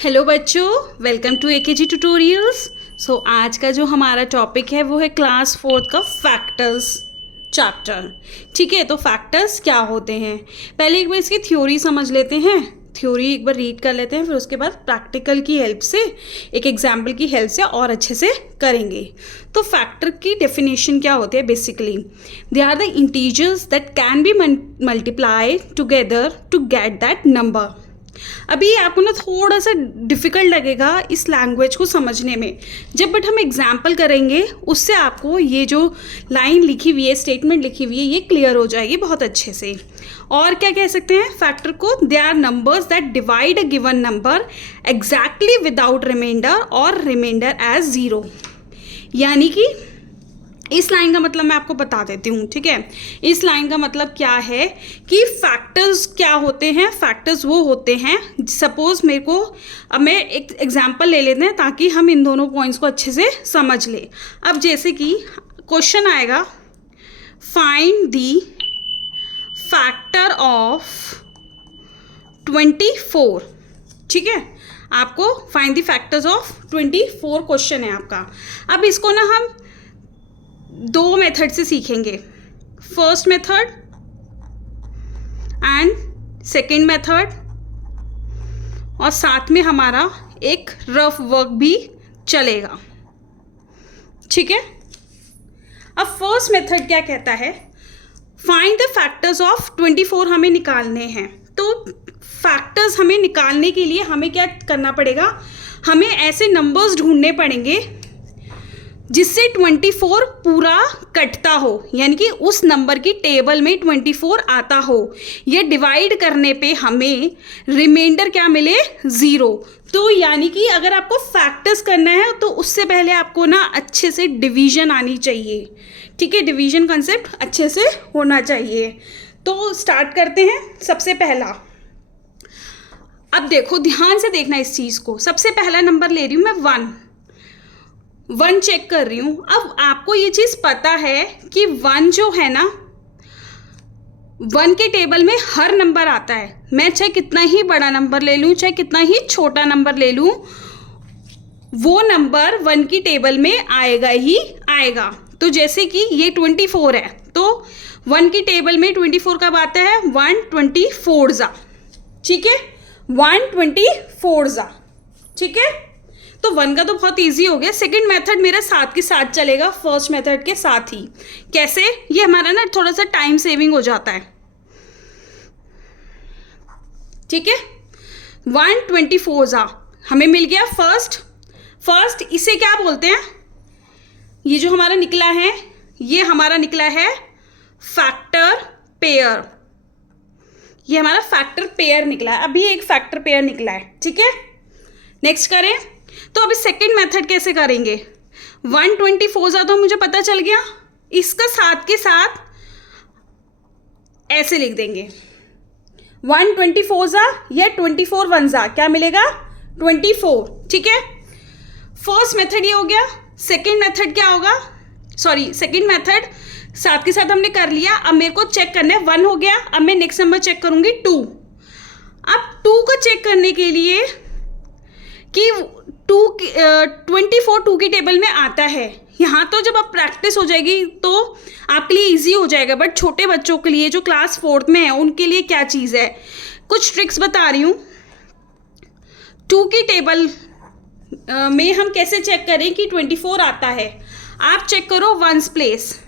Hello बच्चों, welcome to AKG tutorials. आज का जो हमारा टॉपिक है वो है क्लास फोर्थ का फैक्टर्स चैप्टर। ठीक है, तो फैक्टर्स क्या होते हैं, पहले एक बार इसकी थ्योरी समझ लेते हैं। थ्योरी एक बार रीड कर लेते हैं, फिर उसके बाद प्रैक्टिकल की हेल्प से, एक एग्जाम्पल की हेल्प से और अच्छे से करेंगे। तो फैक्टर की डेफिनेशन क्या होती है? Basically they are the integers that can be multiply together to get that number. अभी आपको ना थोड़ा सा डिफ़िकल्ट लगेगा इस लैंग्वेज को समझने में, बट हम एग्जाम्पल करेंगे उससे आपको ये जो लाइन लिखी हुई है, स्टेटमेंट लिखी हुई है, ये क्लियर हो जाएगी बहुत अच्छे से। और क्या कह सकते हैं फैक्टर को? They are numbers that divide a given number exactly without remainder और रिमाइंडर एज ज़ीरो। यानी कि इस लाइन का मतलब मैं आपको बता देती हूँ। ठीक है, इस लाइन का मतलब क्या है कि फैक्टर्स क्या होते हैं? फैक्टर्स वो होते हैं, सपोज मेरे को, अब मैं एक एग्जांपल ले लेते हैं ताकि हम इन दोनों पॉइंट्स को अच्छे से समझ लें। अब जैसे कि क्वेश्चन आएगा, फाइंड द फैक्टर ऑफ 24। ठीक है, आपको find the factors of 24 question है आपका। अब इसको ना हम दो मेथड से सीखेंगे, first method and second method, और साथ में हमारा एक रफ वर्क भी चलेगा। ठीक है, अब फर्स्ट मेथड क्या कहता है? फाइंड द फैक्टर्स ऑफ 24 हमें निकालने हैं। तो फैक्टर्स हमें निकालने के लिए हमें क्या करना पड़ेगा? हमें ऐसे नंबर्स ढूंढने पड़ेंगे जिससे 24 पूरा कटता हो, यानी कि उस नंबर की टेबल में 24 आता हो। ये डिवाइड करने पे हमें रिमाइंडर क्या मिले? ज़ीरो। तो यानी कि अगर आपको फैक्टर्स करना है तो उससे पहले आपको ना अच्छे से डिवीजन आनी चाहिए। ठीक है, डिवीजन कंसेप्ट अच्छे से होना चाहिए। तो स्टार्ट करते हैं। सबसे पहला, अब देखो, ध्यान से देखना इस चीज़ को। सबसे पहला नंबर ले रही हूँ मैं 1 चेक कर रही हूँ। अब आपको ये चीज़ पता है कि 1 जो है ना, 1 के टेबल में हर नंबर आता है। मैं चाहे कितना ही बड़ा नंबर ले लूँ, चाहे कितना ही छोटा नंबर ले लूँ, वो नंबर 1 की टेबल में आएगा ही आएगा। तो जैसे कि ये 24 है, तो 1 की टेबल में 24 कब आता है? 124 जा। ठीक है, 124 जा। ठीक है, तो 1 का तो बहुत इजी हो गया। सेकंड मेथड मेरा साथ के साथ चलेगा, फर्स्ट मेथड के साथ ही। कैसे? ये हमारा ना थोड़ा सा टाइम सेविंग हो जाता है। ठीक है, 124 जा हमें मिल गया फर्स्ट। इसे क्या बोलते हैं? ये जो हमारा निकला है, ये हमारा निकला है फैक्टर पेयर। ये हमारा फैक्टर पेयर निकला है। अभी एक फैक्टर पेयर निकला है। ठीक है, नेक्स्ट करें। तो अभी सेकेंड मेथड कैसे करेंगे? 124 जा तो मुझे पता चल गया, इसका साथ के साथ ऐसे लिख देंगे, 124 जा या 24 1 जा, क्या मिलेगा? 24। ठीक है, फर्स्ट मेथड ये हो गया। सेकेंड मेथड क्या होगा? सेकेंड मेथड साथ के साथ हमने कर लिया। अब मेरे को चेक करना है, 1 हो गया। अब मैं नेक्स्ट नंबर चेक करूंगी 2। अब 2 को चेक करने के लिए कि 24 2 की टेबल में आता है, यहाँ तो जब आप प्रैक्टिस हो जाएगी तो आपके लिए इजी हो जाएगा। बट छोटे बच्चों के लिए जो क्लास 4th में है, उनके लिए क्या चीज़ है, कुछ ट्रिक्स बता रही हूँ। 2 की टेबल में हम कैसे चेक करें कि 24 आता है? आप चेक करो 1's प्लेस।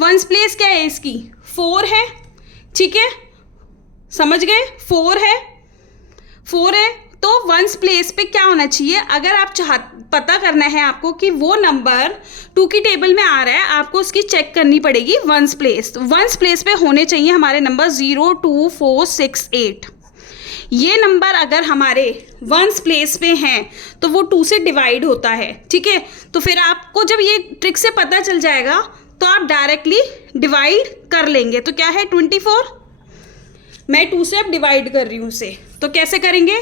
1's प्लेस क्या है इसकी? 4 है। ठीक है, समझ गए? 4 है तो 1's प्लेस पे क्या होना चाहिए? अगर आप पता करना है आपको कि वो नंबर 2 की टेबल में आ रहा है, आपको उसकी चेक करनी पड़ेगी 1's प्लेस। 1's प्लेस पे होने चाहिए हमारे नंबर 0 2 4 6 8। ये नंबर अगर हमारे 1's प्लेस पे हैं तो वो 2 से डिवाइड होता है। ठीक है, तो फिर आपको जब ये ट्रिक से पता चल जाएगा तो आप डायरेक्टली डिवाइड कर लेंगे। तो क्या है? 24। मैं 2 से अब डिवाइड कर रही हूँ उसे, तो कैसे करेंगे?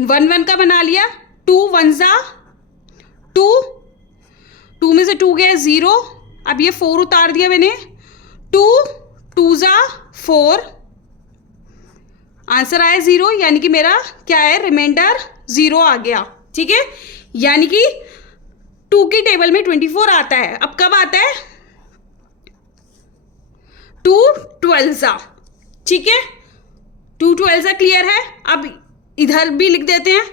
1 1 का बना लिया, 2 1 जा 2 में से 2 गया 0। अब ये 4 उतार दिया मैंने, 2 2 जा 4, आंसर आया 0, यानी कि मेरा क्या है, रिमाइंडर 0 आ गया। ठीक है, यानी कि 2 की टेबल में 24 आता है। अब कब आता है, 2 12 ठीक है, 2 12 क्लियर है। अब इधर भी लिख देते हैं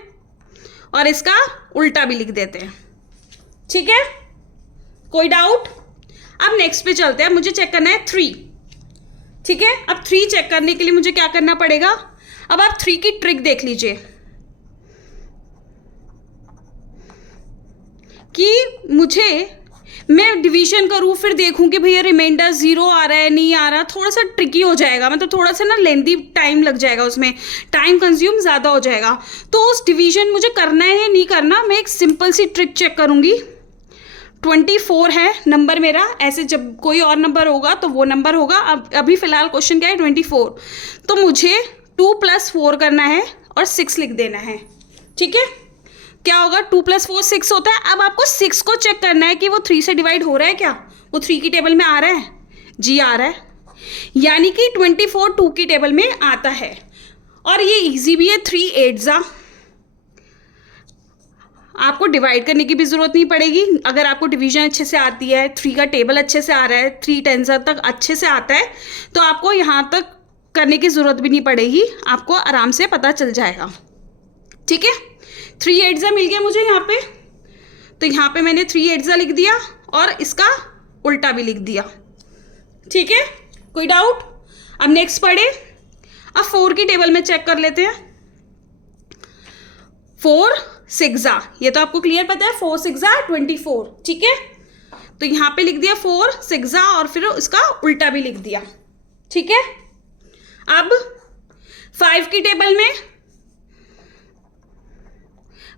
और इसका उल्टा भी लिख देते हैं। ठीक है, कोई डाउट? अब नेक्स्ट पे चलते हैं। मुझे चेक करना है 3। ठीक है, अब 3 चेक करने के लिए मुझे क्या करना पड़ेगा, अब आप 3 की ट्रिक देख लीजिए कि मैं डिवीजन करूँ फिर देखूँ कि भैया रिमाइंडर 0 आ रहा है नहीं आ रहा, थोड़ा सा ट्रिकी हो जाएगा, मतलब थोड़ा सा ना लेंदी टाइम लग जाएगा, उसमें टाइम कंज्यूम ज़्यादा हो जाएगा। तो उस डिवीजन मुझे करना है नहीं करना, मैं एक सिंपल सी ट्रिक चेक करूँगी। 24 है नंबर मेरा, ऐसे जब कोई और नंबर होगा तो वो नंबर होगा। अब अभी फ़िलहाल क्वेश्चन क्या है, 24, तो मुझे 2 + 4 करना है और 6 लिख देना है। ठीक है, क्या होगा, 2 + 4 6 होता है। अब आपको 6 को चेक करना है कि वो 3 से डिवाइड हो रहा है क्या, वो 3 की टेबल में आ रहा है, जी आ रहा है, यानी कि 24 2 की टेबल में आता है। और ये इजी भी है, 3 8 आपको डिवाइड करने की भी ज़रूरत नहीं पड़ेगी। अगर आपको डिवीजन अच्छे से आती है, 3 का टेबल अच्छे से आ रहा है, 3 10 तक अच्छे से आता है, तो आपको यहाँ तक करने की ज़रूरत भी नहीं पड़ेगी, आपको आराम से पता चल जाएगा। ठीक है, 3 8 मिल गया मुझे यहाँ पे, तो यहाँ पे मैंने 3 8 लिख दिया और इसका उल्टा भी लिख दिया। ठीक है, कोई डाउट? अब नेक्स्ट पढ़े। अब 4 की टेबल में चेक कर लेते हैं। 4 6 ये तो आपको क्लियर पता है, 4 6 24। ठीक है, तो यहाँ पे लिख दिया 4 6 और फिर इसका उल्टा भी लिख दिया। ठीक है, अब 5 की टेबल में,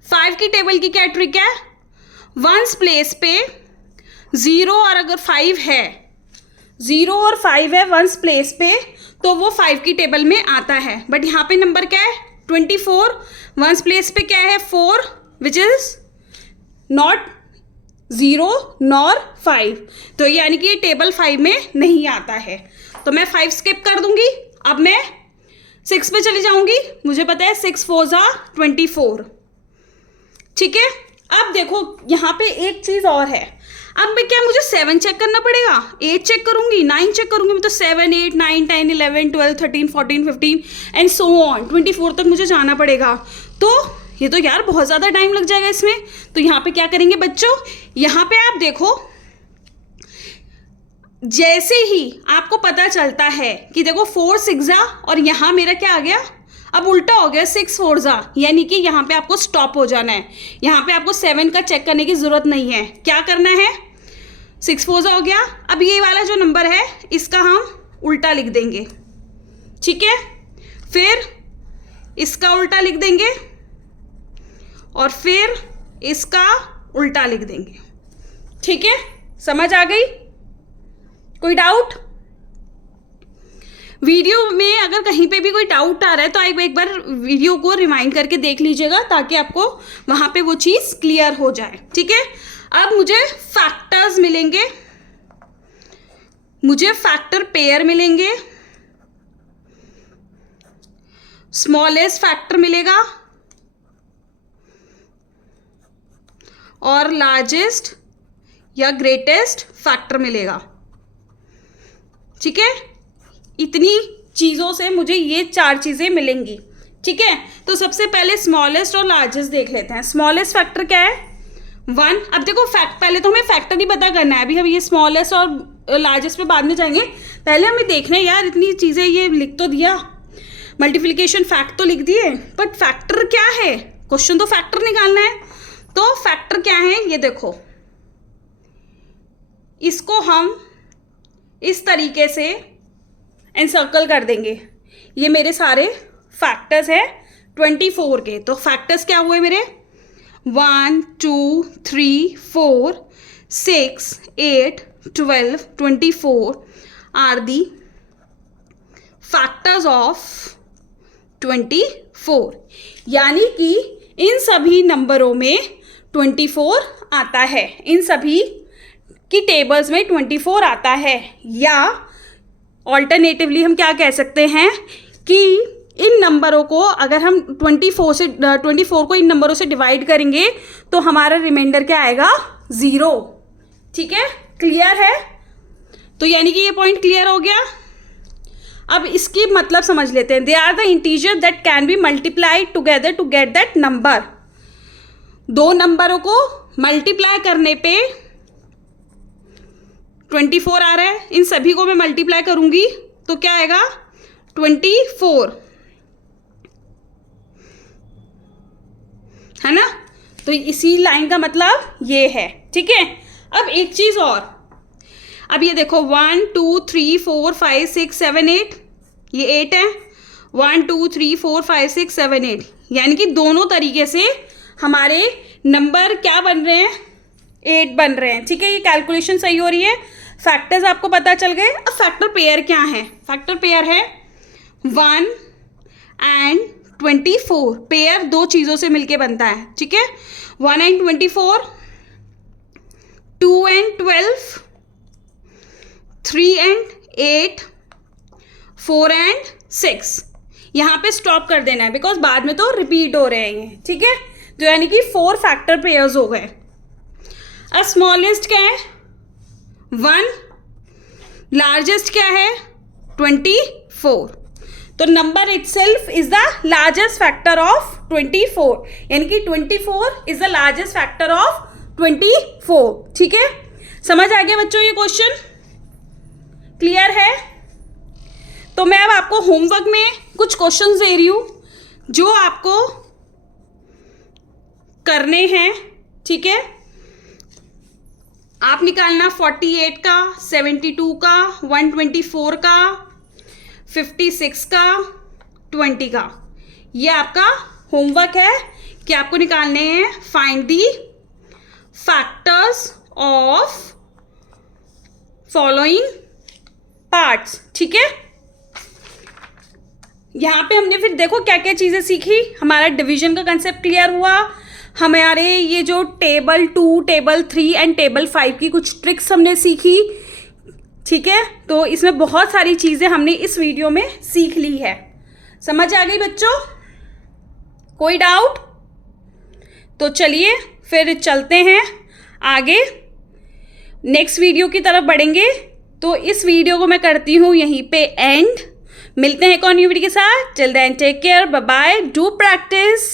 5 की टेबल की क्या ट्रिक है, वंस प्लेस पे 0 और अगर 5 है, 0 और 5 है वंस प्लेस पे, तो वो 5 की टेबल में आता है। बट यहाँ पे नंबर क्या है, 24, वंस प्लेस पे क्या है, 4, विच इज नॉट 0 नॉर 5, तो यानी कि ये टेबल 5 में नहीं आता है, तो मैं 5 स्किप कर दूंगी। अब मैं 6 पे चली जाऊंगी, मुझे पता है 6 4 24। ठीक है, अब देखो यहाँ पे एक चीज़ और है, अब मैं क्या, मुझे 7 चेक करना पड़ेगा, 8 चेक करूंगी, 9 चेक करूंगी, मतलब 7 8 9 10 11 12 13 14 15 एंड सो ऑन 24 तक मुझे जाना पड़ेगा। तो ये तो यार बहुत ज़्यादा टाइम लग जाएगा इसमें। तो यहाँ पे क्या करेंगे बच्चों, यहाँ पे आप देखो, जैसे ही आपको पता चलता है कि देखो 4 6 और यहाँ मेरा क्या आ गया, अब उल्टा हो गया 6 4 यानी कि यहाँ पे आपको स्टॉप हो जाना है। यहाँ पे आपको 7 का चेक करने की ज़रूरत नहीं है। क्या करना है, 6 4 हो गया, अब ये वाला जो नंबर है इसका हम उल्टा लिख देंगे। ठीक है, फिर इसका उल्टा लिख देंगे और फिर इसका उल्टा लिख देंगे। ठीक है, समझ आ गई? कोई डाउट? वीडियो में अगर कहीं पे भी कोई डाउट आ रहा है तो आप एक बार वीडियो को रिमाइंड करके देख लीजिएगा, ताकि आपको वहाँ पे वो चीज़ क्लियर हो जाए। ठीक है, अब मुझे फैक्टर्स मिलेंगे, मुझे फैक्टर पेयर मिलेंगे, स्मॉलेस्ट फैक्टर मिलेगा और लार्जेस्ट या ग्रेटेस्ट फैक्टर मिलेगा। ठीक है, इतनी चीज़ों से मुझे ये 4 चीज़ें मिलेंगी। ठीक है, तो सबसे पहले स्मॉलेस्ट और लार्जेस्ट देख लेते हैं। स्मॉलेस्ट फैक्टर क्या है, 1। अब देखो पहले तो हमें फैक्टर ही पता करना है, अभी हम ये स्मॉलेस्ट और लार्जेस्ट पे बाद में जाएंगे, पहले हमें देखना है यार इतनी चीज़ें, ये लिख तो दिया, मल्टीप्लिकेशन फैक्ट तो लिख दिए, बट फैक्टर क्या है, क्वेश्चन तो फैक्टर निकालना है। तो फैक्टर क्या है, ये देखो, इसको हम इस तरीके से एनसर्कल कर देंगे। ये मेरे सारे फैक्टर्स हैं 24 के। तो फैक्टर्स क्या हुए मेरे, 1 2 3 4 6 8 12 24 आर दी फैक्टर्स ऑफ 24, यानी कि इन सभी नंबरों में 24 आता है, इन सभी की टेबल्स में 24 आता है। या ऑल्टरनेटिवली हम क्या कह सकते हैं कि इन नंबरों को अगर हम 24 को इन नंबरों से डिवाइड करेंगे तो हमारा रिमाइंडर क्या आएगा? 0। ठीक है, क्लियर है? तो यानी कि ये पॉइंट क्लियर हो गया। अब इसकी मतलब समझ लेते हैं। They are the integer that can be multiplied together to get that number. दो नंबरों को मल्टीप्लाई करने पे 24 आ रहा है, इन सभी को मैं मल्टीप्लाई करूंगी तो क्या आएगा? 24, है ना? तो इसी लाइन का मतलब ये है। ठीक है, अब एक चीज और, अब ये देखो 1 2 3 4 5 6 7 8, ये 8 है। 1 2 3 4 5 6 7 8, यानी कि दोनों तरीके से हमारे नंबर क्या बन रहे हैं? 8 बन रहे हैं। ठीक है, ये कैलकुलेशन सही हो रही है। फैक्टर्स आपको पता चल गए। अब फैक्टर पेयर क्या है? फैक्टर पेयर है 1 एंड 24। पेयर दो चीज़ों से मिलके बनता है। ठीक है, 1 एंड 24, 2 एंड 12, 3 एंड 8, 4 एंड 6। यहाँ पे स्टॉप कर देना है बिकॉज बाद में तो रिपीट हो रहे हैं। ठीक है, तो यानी कि 4 फैक्टर पेयर्स हो गए। अब स्मॉलेस्ट क्या है? 1। लार्जेस्ट क्या है? 24। तो number itself is the largest factor of 24, यानी कि 24 is the largest factor of 24। ठीक है, समझ आ गया बच्चों ये क्वेश्चन? क्लियर है? तो मैं अब आपको होमवर्क में कुछ क्वेश्चंस दे रही हूं जो आपको करने हैं। ठीक है, आप निकालना 48 का, 72 का, 124 का, 56 का, 20 का। ये आपका होमवर्क है कि आपको निकालने हैं find the factors of following parts. ठीक है, यहाँ पे हमने फिर देखो क्या क्या चीज़ें सीखी। हमारा डिवीजन का कंसेप्ट क्लियर हुआ, हमारे ये जो टेबल 2, टेबल 3 एंड टेबल 5 की कुछ ट्रिक्स हमने सीखी। ठीक है, तो इसमें बहुत सारी चीज़ें हमने इस वीडियो में सीख ली है। समझ आ गई बच्चों? कोई डाउट? तो चलिए फिर चलते हैं आगे, नेक्स्ट वीडियो की तरफ बढ़ेंगे। तो इस वीडियो को मैं करती हूँ यहीं पे एंड। मिलते हैं एक और न्यू वीडियो के साथ। Till then take care, bye bye, do practice.